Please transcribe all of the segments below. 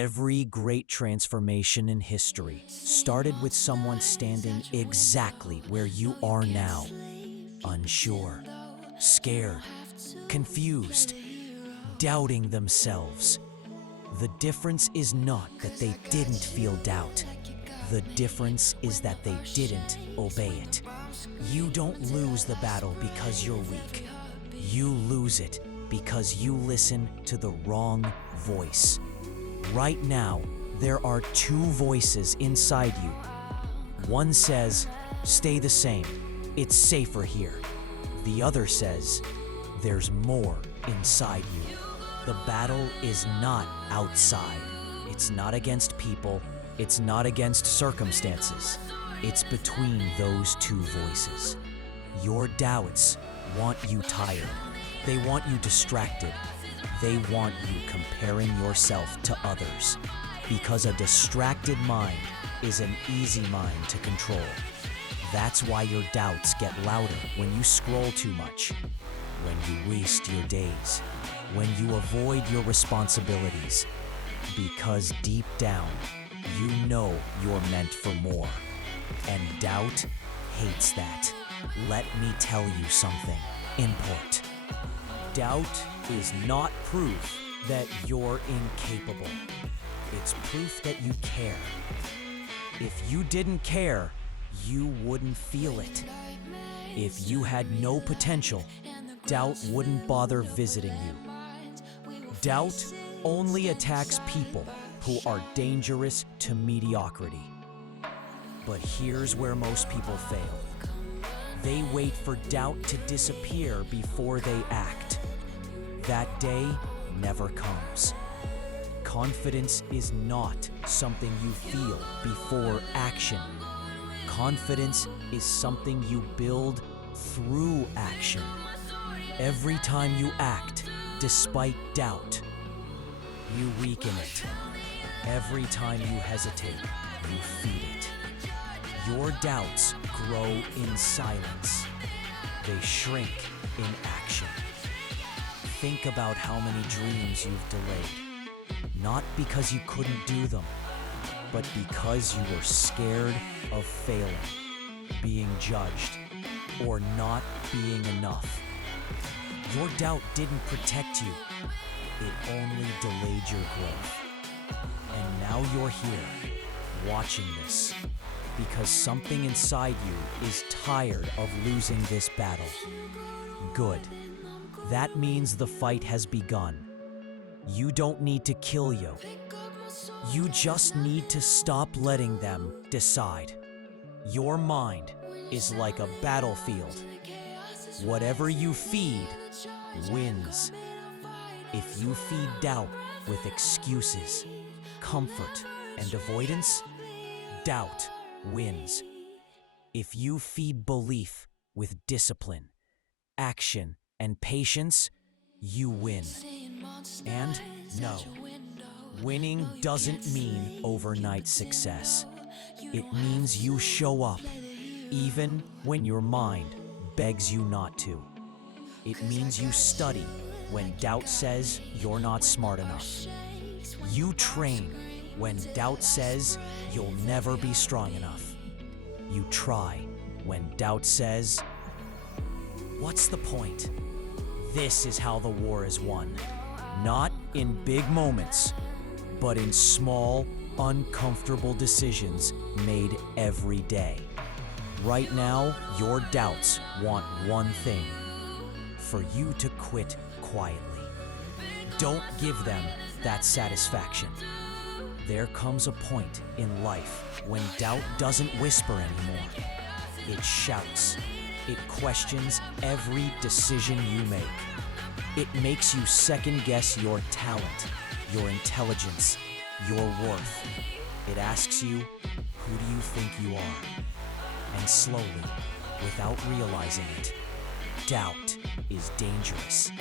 Every great transformation in history started with someone standing exactly where you are now. Unsure, scared, confused, doubting themselves. The difference is not that they didn't feel doubt. The difference is that they didn't obey it. You don't lose the battle because you're weak. You lose it because you listen to the wrong voice. Right now, there are two voices inside you. One says, stay the same, it's safer here. The other says, there's more inside you. The battle is not outside. It's not against people. It's not against circumstances. It's between those two voices. Your doubts want you tired. They want you distracted. They want you comparing yourself to others. Because a distracted mind is an easy mind to control. That's why your doubts get louder when you scroll too much, when you waste your days, when you avoid your responsibilities. Because deep down, you know you're meant for more. And doubt hates that. Let me tell you something important. Doubt is not proof that you're incapable. It's proof that you care. If you didn't care, you wouldn't feel it. If you had no potential, doubt wouldn't bother visiting you. Doubt only attacks people who are dangerous to mediocrity. But here's where most people fail. They wait for doubt to disappear before they act. That day never comes. Confidence is not something you feel before action. Confidence is something you build through action. Every time you act, despite doubt, you weaken it. Every time you hesitate, you feed it. Your doubts grow in silence. They shrink in action. Think about how many dreams you've delayed. Not because you couldn't do them, but because you were scared of failing, being judged, or not being enough. Your doubt didn't protect you. It only delayed your growth. And now you're here, watching this, because something inside you is tired of losing this battle. Good. That means the fight has begun. You don't need to kill you. You just need to stop letting them decide. Your mind is like a battlefield. Whatever you feed wins. If you feed doubt with excuses, comfort, and avoidance, doubt wins. If you feed belief with discipline, action, and patience, you win. And no, winning doesn't mean overnight success. It means you show up, even when your mind begs you not to. It means you study when doubt says you're not smart enough. You train when doubt says you'll never be strong enough. You try when doubt says, what's the point? This is how the war is won. Not in big moments, but in small, uncomfortable decisions made every day. Right now, your doubts want one thing: for you to quit quietly. Don't give them that satisfaction. There comes a point in life when doubt doesn't whisper anymore. It shouts. It questions every decision you make. It makes you second-guess your talent, your intelligence, your worth. It asks you, who do you think you are? And slowly, without realizing it, doubt is dangerous.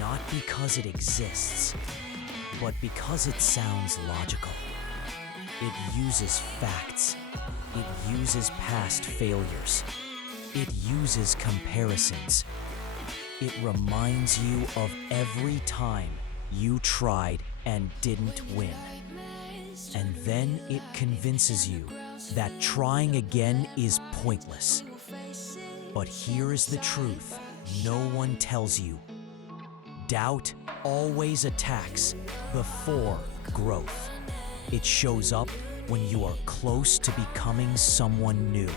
Not because it exists, but because it sounds logical. It uses facts. It uses past failures. It uses comparisons. It reminds you of every time you tried and didn't win. And then it convinces you that trying again is pointless. But here is the truth no one tells you. Doubt always attacks before growth. It shows up when you are close to becoming someone new.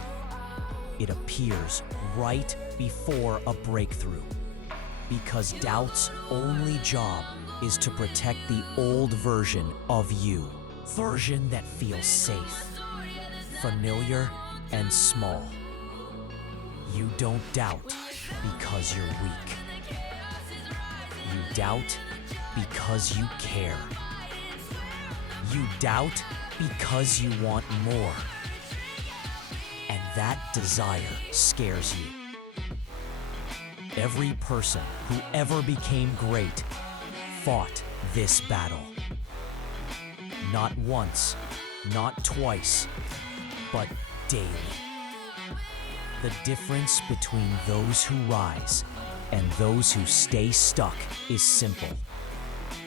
It appears right before a breakthrough. Because doubt's only job is to protect the old version of you. Version that feels safe, familiar, and small. You don't doubt because you're weak. You doubt because you care. You doubt because you want more. And that desire scares you. Every person who ever became great fought this battle. Not once, not twice, but daily. The difference between those who rise and those who stay stuck is simple.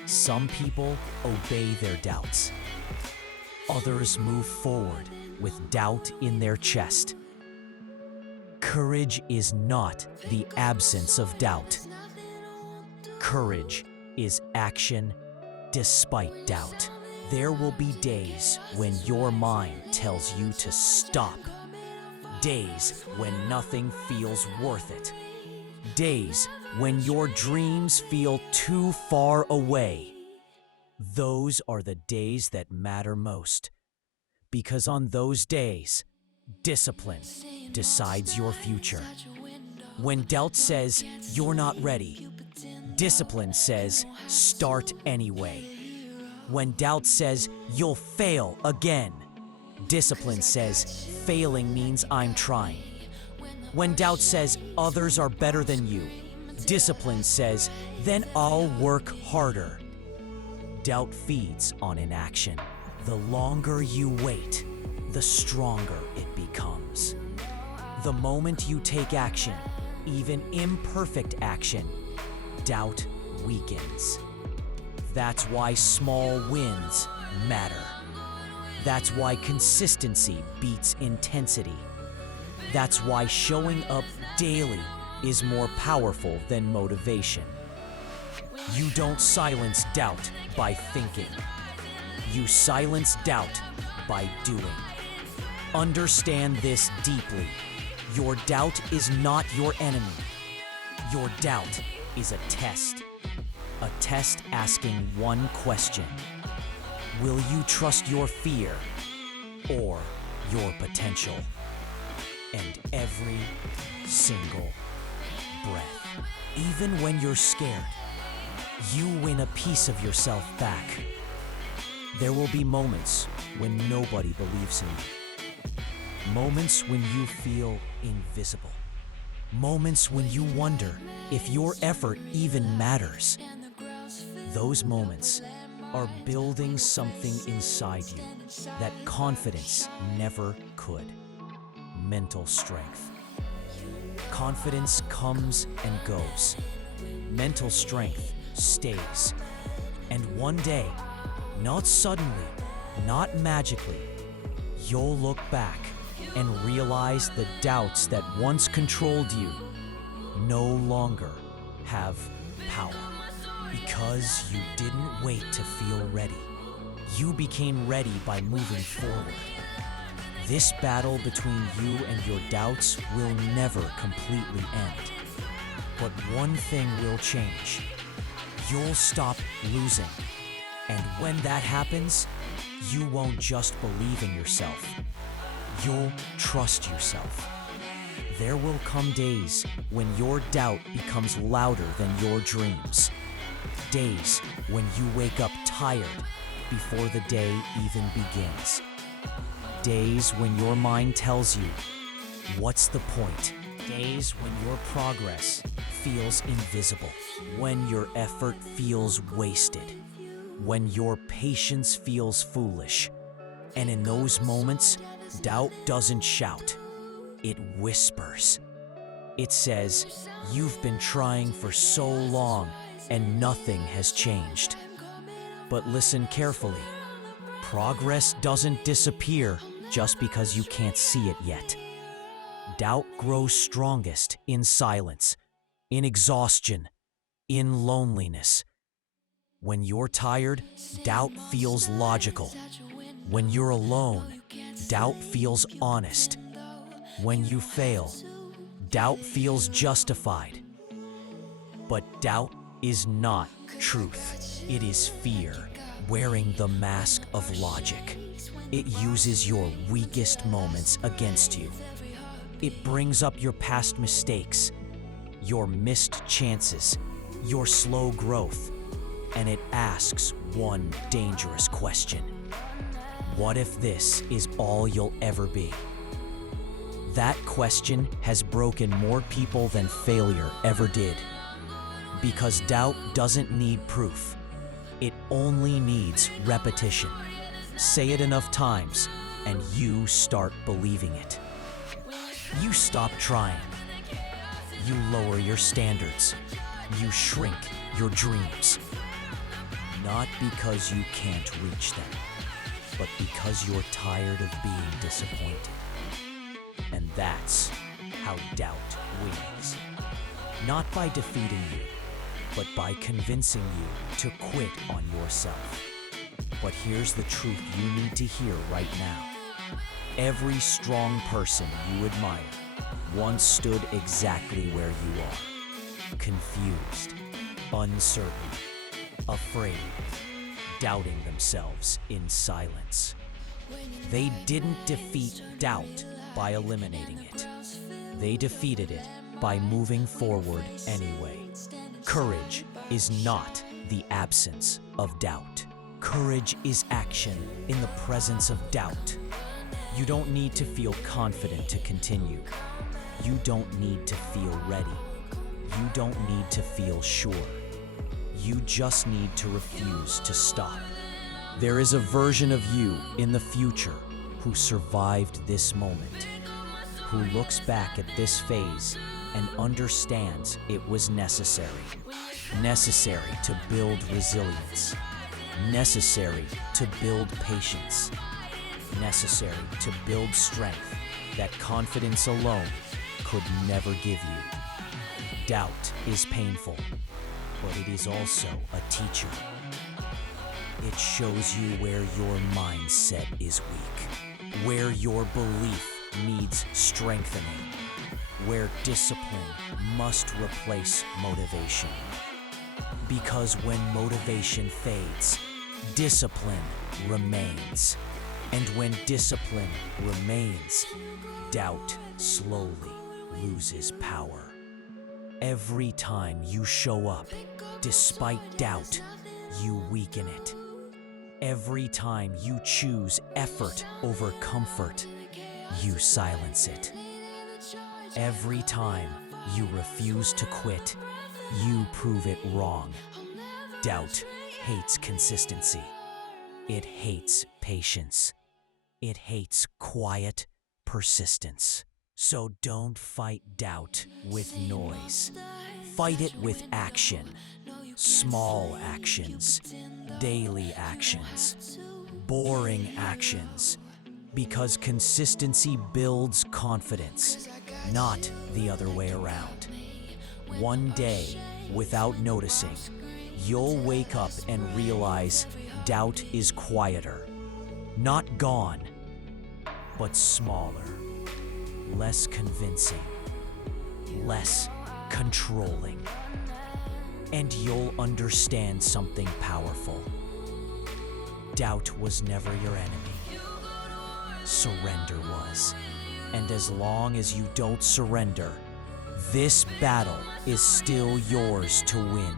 Some people obey their doubts. Others move forward with doubt in their chest. Courage is not the absence of doubt. Courage is action despite doubt. There will be days when your mind tells you to stop. Days when nothing feels worth it. Days when your dreams feel too far away. Those are the days that matter most. Because on those days, discipline decides your future. When doubt says you're not ready, discipline says start anyway. When doubt says you'll fail again, discipline says failing means I'm trying. When doubt says others are better than you, discipline says then I'll work harder. Doubt feeds on inaction. The longer you wait, the stronger it becomes. The moment you take action, even imperfect action, doubt weakens. That's why small wins matter. That's why consistency beats intensity. That's why showing up daily is more powerful than motivation. You don't silence doubt by thinking. You silence doubt by doing. Understand this deeply. Your doubt is not your enemy. Your doubt is a test. A test asking one question. Will you trust your fear or your potential? And every single breath, even when you're scared, you win a piece of yourself back. There will be moments when nobody believes in you. Moments when you feel invisible. Moments when you wonder if your effort even matters. Those moments are building something inside you that confidence never could. Mental strength. Confidence comes and goes. Mental strength stays. And one day, not suddenly, not magically, you'll look back and realize the doubts that once controlled you no longer have power. Because you didn't wait to feel ready. You became ready by moving forward. This battle between you and your doubts will never completely end. But one thing will change. You'll stop losing. And when that happens, you won't just believe in yourself. You'll trust yourself. There will come days when your doubt becomes louder than your dreams. Days when you wake up tired before the day even begins. Days when your mind tells you, what's the point? Days when your progress feels invisible. When your effort feels wasted. When your patience feels foolish. And in those moments, doubt doesn't shout. It whispers. It says, you've been trying for so long and nothing has changed. But listen carefully. Progress doesn't disappear just because you can't see it yet. Doubt grows strongest in silence, in exhaustion, in loneliness. When you're tired, doubt feels logical. When you're alone, doubt feels honest. When you fail, doubt feels justified. But doubt is not truth. It is fear, wearing the mask of logic. It uses your weakest moments against you. It brings up your past mistakes, your missed chances, your slow growth, and it asks one dangerous question. What if this is all you'll ever be? That question has broken more people than failure ever did. Because doubt doesn't need proof. It only needs repetition. Say it enough times, and you start believing it. You stop trying. You lower your standards. You shrink your dreams. Not because you can't reach them, but because you're tired of being disappointed. And that's how doubt wins. Not by defeating you, but by convincing you to quit on yourself. But here's the truth you need to hear right now. Every strong person you admire once stood exactly where you are. Confused, uncertain, afraid, doubting themselves in silence. They didn't defeat doubt by eliminating it. They defeated it by moving forward anyway. Courage is not the absence of doubt. Courage is action in the presence of doubt. You don't need to feel confident to continue. You don't need to feel ready. You don't need to feel sure. You just need to refuse to stop. There is a version of you in the future who survived this moment, who looks back at this phase and understands it was necessary. Necessary to build resilience. Necessary to build patience. Necessary to build strength that confidence alone could never give you. Doubt is painful, but it is also a teacher. It shows you where your mindset is weak, where your belief needs strengthening, where discipline must replace motivation. Because when motivation fades, discipline remains. And when discipline remains, doubt slowly loses power. Every time you show up, despite doubt, you weaken it. Every time you choose effort over comfort, you silence it. Every time you refuse to quit, you prove it wrong. Doubt hates consistency. It hates patience. It hates quiet persistence. So don't fight doubt with noise. Fight it with action. Small actions, daily actions, boring actions. Because consistency builds confidence, not the other way around. One day, without noticing, you'll wake up and realize doubt is quieter. Not gone, but smaller, less convincing, less controlling. And you'll understand something powerful. Doubt was never your enemy. Surrender was. And as long as you don't surrender, this battle is still yours to win.